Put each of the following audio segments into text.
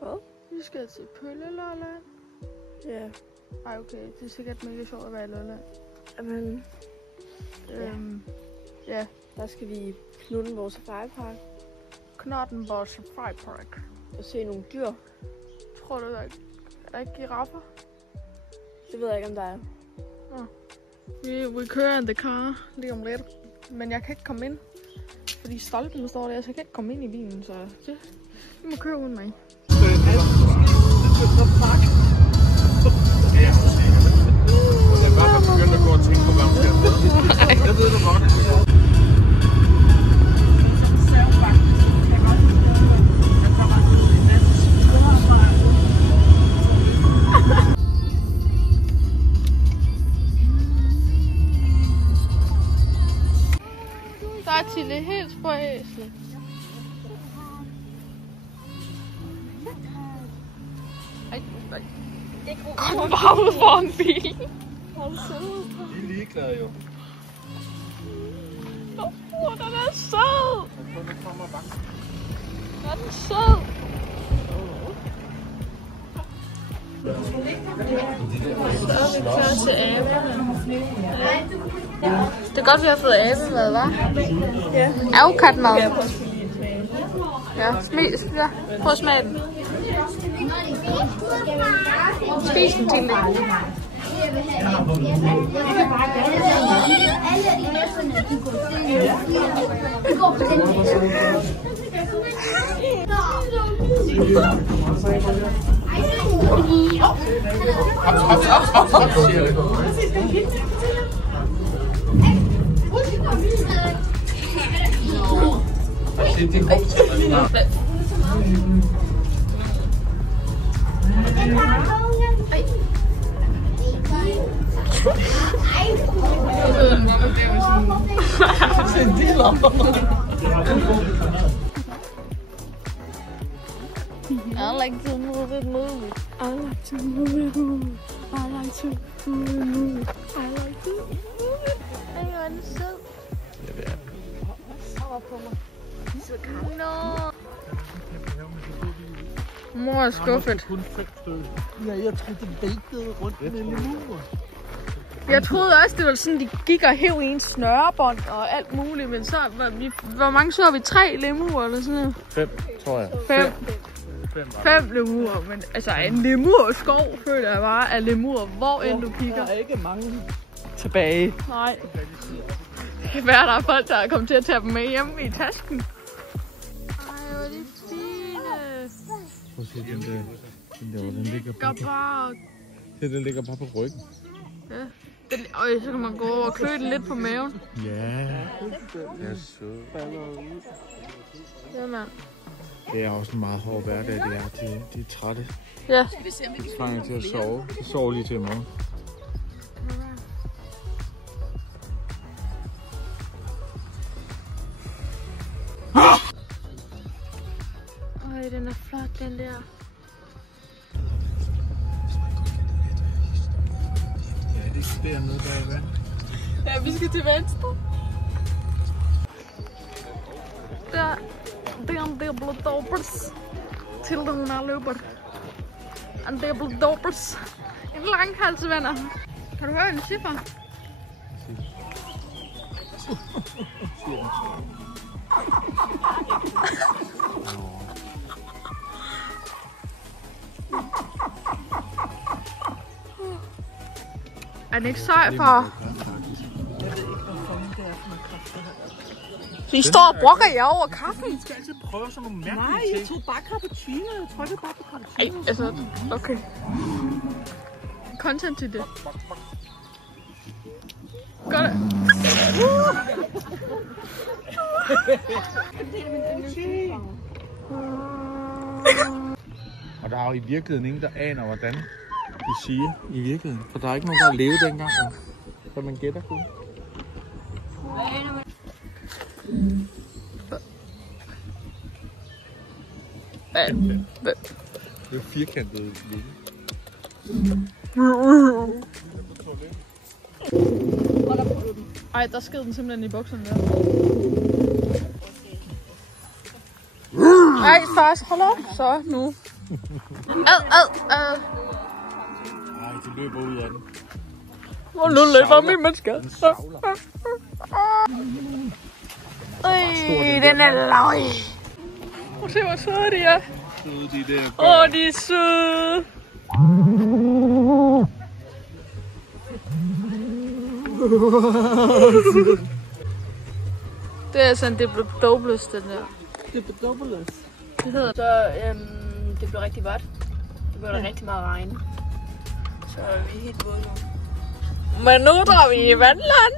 Hvad? Vi skal til Pølle-Lolland. Ja. Ej, okay. Det er sikkert mega sjovt at være i Lolland. Jamen, Ja. der skal vi i Knuthenborg Safari-park Knuthenborg Safari Park. og se nogle dyr. Tror du, er der ikke giraffer? Det ved jeg ikke, om der er. Vi kører in the car lige om lidt. Men jeg kan ikke komme ind. Fordi stolpen står der, så jeg kan ikke komme ind i bilen. Så det, vi må køre uden mig. Jeg er bare begyndt at gå og tænke på, hvad hun skal. Jeg ved du godt. Der er Tille helt på æslet. Kom bare ud for en bil. De er ligeglade jo. Den er sød. Den kommer bare. Den er sød. Så er vi klar til aberne. Det er godt, vi har fået abemad, hva'? Ja. Avokatmad. Ja, prøv at smage den. Spis den til det. I like to move it, move it. I like to move it, move it. I like to move it, move it. I like to move it. Ej, hvor er den sød. Ja, det er. Sover på mig. Så kan nå. Mor er skuffet. Ja, jeg troede, det væltede rundt med lemurer. Jeg troede også, det var sådan, de gik og hæv i en snørebånd og alt muligt, men så var vi, hvor mange så vi? 3 lemurer eller sådan noget? 5, tror jeg. 5 lemurer, men altså en lemurskov føler jeg bare af lemur, hvor end du kigger. Der er ikke mange tilbage. Nej. Det kan være, der er folk, der er kommet til at tage dem med hjemme i tasken. Ej, hvor er de fine. Prøv at se den ligger bare... Den ligger bare på ryggen. Ja. Så kan man gå og klø den lidt på maven. Ja. Det er sødt. Ja, mand. Det er også en meget hård hverdag, de er trætte. Ja. De trænger til at sove. De sover lige til i morgen. Ej, den er flot, den der. Ja, det er dernede bagved. Ja, vi skal til venstre. Der. Den dubbel dobbels. Til den her løber. En dubbel dobbels. En langhalsvenner. Kan du høre en ciffer? Er den ikke sej, far? Vi står og brokker jer over kaffen. Vi skal altid prøve sådan nogle mærkelige Nej, ting. jeg tog bare cappuccino. Jeg trykkede bare på cappuccino. Ej, altså, okay. Content til det. Gør det. Og der er jo i virkeligheden ingen, der aner, hvordan de siger i virkeligheden. For der er ikke nogen, der har levet dengang. Så man gætter kun. Det er firkantet lille. Ej, der sked den simpelthen i bukserne der. Ej, fars, hold op. Så nu. Nej, de løber ud af den. Hvor nu løber min menneske. Den er løg. Se hvor søde de er. Søde de der børn. De er søde. Det er sådan, det blev dobbelts, den der. Det blev dobbelt. Det hedder. Så det blev rigtig vådt. Det blev rigtig meget regn. Så vi er helt våde nu. Men nu drar vi i vandland.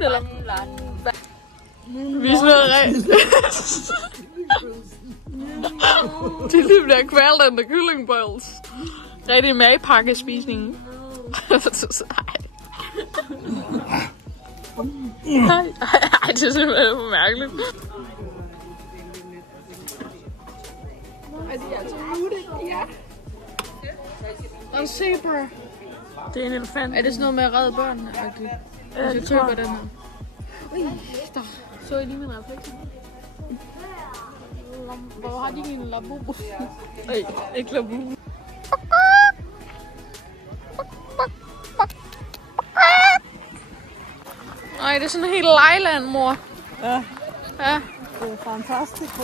Eller vi er sådan noget de lige bliver kvalt af kyllingbøjls. Rigtig magepakkespisning. Ej, det er simpelthen for mærkeligt. Og zebra. Det er en elefant. Er det sådan noget med at redde børnene? Ja, jeg tror den her. Ui, der. Så I lige min refleks? Hvor har de ikke en labubu? Ej, ikke labubu. Ej, det er sådan helt lejland, mor. Ja. Ja. Det er fantastisk.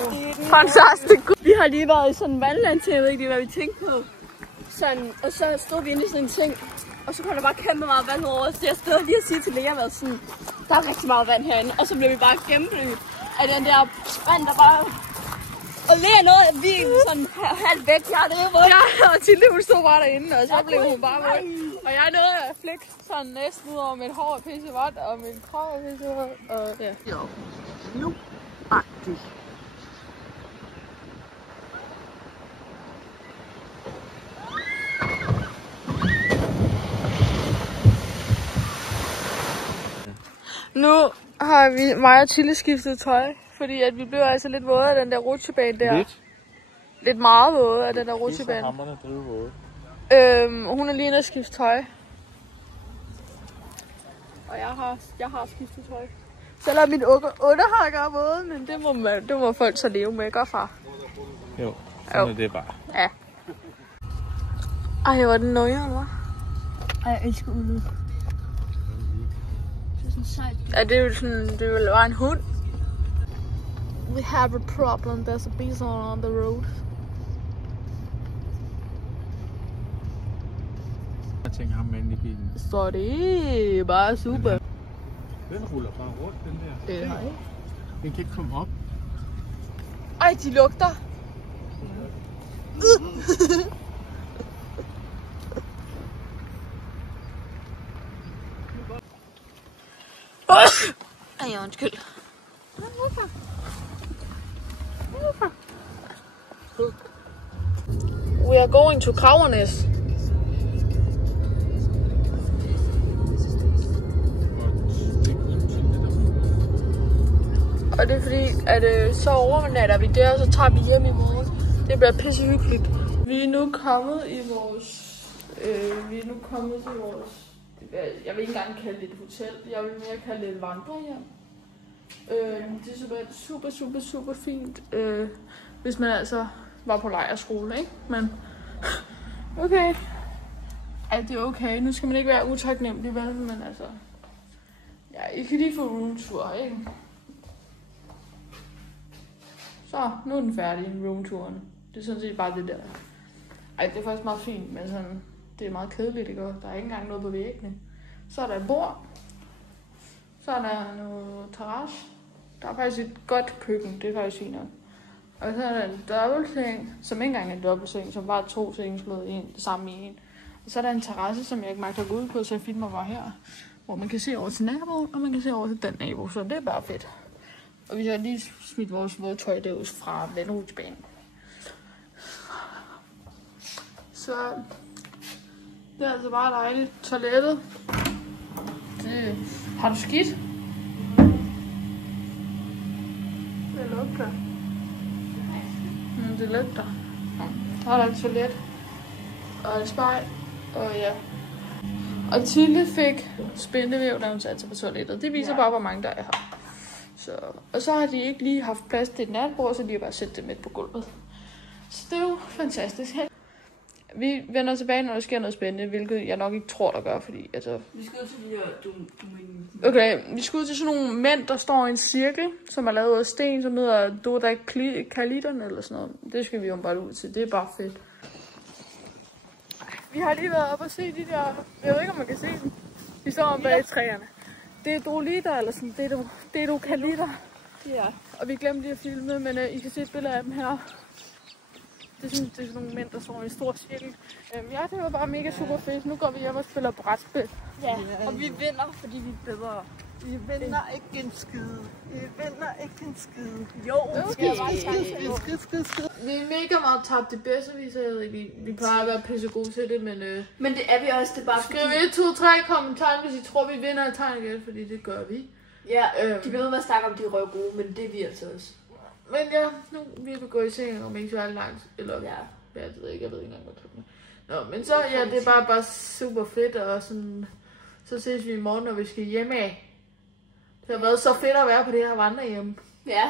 Fantastisk. Vi har lige været i sådan en vandland til, jeg ved ikke, hvad vi tænkte på. Sådan, og så stod vi inde i sådan en ting, og så kom der bare kæmpe meget vand over os. Så jeg stod lige og sige til Lea, at sådan, der er rigtig meget vand herinde, og så blev vi bare gennemblødt af den der vand, der bare... Og Lea nåede, at vi sådan halvt væk. Jeg er nede, Ja, og Tilde, hun stod bare derinde, og så blev hun bare væk. Og jeg nåede at flække sådan næsten ud over mit hår og pisse vådt, og min krop og pisse vådt, og ja. Jo. Nu. Agtigt. Nu har vi mig og Tilde skiftet tøj, fordi at vi blev altså lidt våde af den der rutsjebane der. Lidt meget våde af den der rutsjebane. Hammerne drive våde. Hun er lige inde og skifte tøj. Og jeg har skiftet tøj. Selvom min underhakker er våde, men det må folk så leve med, godt far? Jo, sådan er det bare. Ja. Ej, hvor er den nøje, eller hvad? Ej, jeg elsker ulve. Ja, det er jo sådan, det vil være en hund. We have a problem, there's a bison on the road. Jeg tænker ham med inde i bilen. Så det er bare super. Den ruller bare rundt, den der. Det er hej. Den kan ikke komme op. Ej, de lugter. Ej, undskyld. We are going to Kragernes. Og det er fordi, at så overnatter vi der, og så tager vi hjem i morgen. Det bliver pissehyggeligt. Vi er nu kommet i vores... Jeg vil ikke engang kalde det et hotel. Jeg vil mere kalde det et vandrehjem. Det er simpelthen super fint. Hvis man altså var på lejrskole, ikke? Men okay. Ej, det er okay. Nu skal man ikke være utaknemmelig, vel? Men altså... Ja, I kan lige få roomtur, ikke? Så, nu er den færdig, roomturen. Det er sådan set bare det der. Ej, det er faktisk meget fint, men sådan... Det er meget kedeligt, ikke? Der er ikke engang noget på væggene. Så er der et bord. Så er der noget terrasse. Der er faktisk et godt køkken, det er faktisk fint nok. Og så er der en dobbeltseng, som ikke engang er en dobbeltseng, som bare er 2 senge slået sammen i en. Og så er der en terrasse, som jeg ikke magter at gå ud på, så jeg filmer bare her. Hvor man kan se over til naboen, og man kan se over til den nabo, så det er bare fedt. Og vi har lige smidt vores vådtøj derud fra vandrutsbanen. Så det er altså bare dejligt. Toilettet. Det... Har du skidt? Det lugter. Det lugter. Der er der et toilet. Og et spejl. Og ja. Og Tilde fik spindevæv, da hun satte sig på toilettet. Det viser bare, hvor mange der er her. Så, og så har de ikke lige haft plads til et natbord, så de har bare sætte det midt på gulvet. Så det er jo fantastisk. Vi vender tilbage, når der sker noget spændende, hvilket jeg nok ikke tror, der gør, fordi altså... Vi skal ud til de her Okay, vi skal ud til sådan nogle mænd, der står i en cirkel, som er lavet af sten, som hedder Dodekaliterne eller sådan noget. Det skal vi jo bare ud til, det er bare fedt. Vi har lige været oppe og se de der, jeg ved ikke om man kan se dem. De står oppe bag træerne. Det er Doliter eller sådan, det er Dokalitter. Ja. Og vi glemte lige at filme, men I kan se et billede af dem her. Det er sådan nogle mænd, der står i en stor cirkel. Ja, det var bare mega super fedt. Nu går vi hjem og spiller brætspil. Ja, og vi vinder, fordi vi er bedre. Vi vinder ikke en skide. Vi vinder ikke en skide. Jo, Skid. Vi er mega meget tabt det bedste, vi plejer at være pisse gode til det, men men det er vi også, det er bare skriv 1, 2, 3 kommentarer, hvis I tror, vi vinder et tegn igen, fordi det gør vi. Ja, de bliver ved med at snakke om, de røv gode, men det er vi altså også. Men ja, nu vi vil gå i seng om ikke så langt, eller ja, jeg ved ikke engang, hvad klokken er. Nå, men så ja, det er bare super fedt, og sådan, så ses vi i morgen, når vi skal hjemme af. Det har været så fedt at være på det her vandrehjem. Ja.